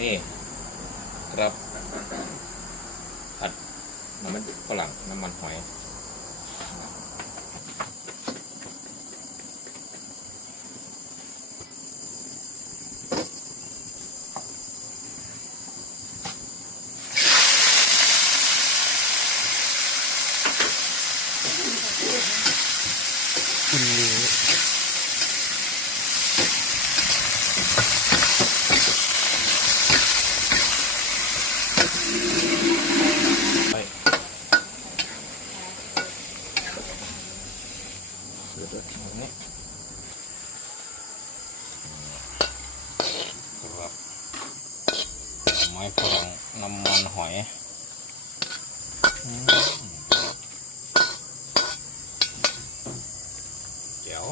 นี่ครับผัดน้ำมันฝรั่งน้ำมันหอยคุณนี้ไปเดือดๆอย่าง ไม้ฝรั่งน้ำมันหอยเจ๋ว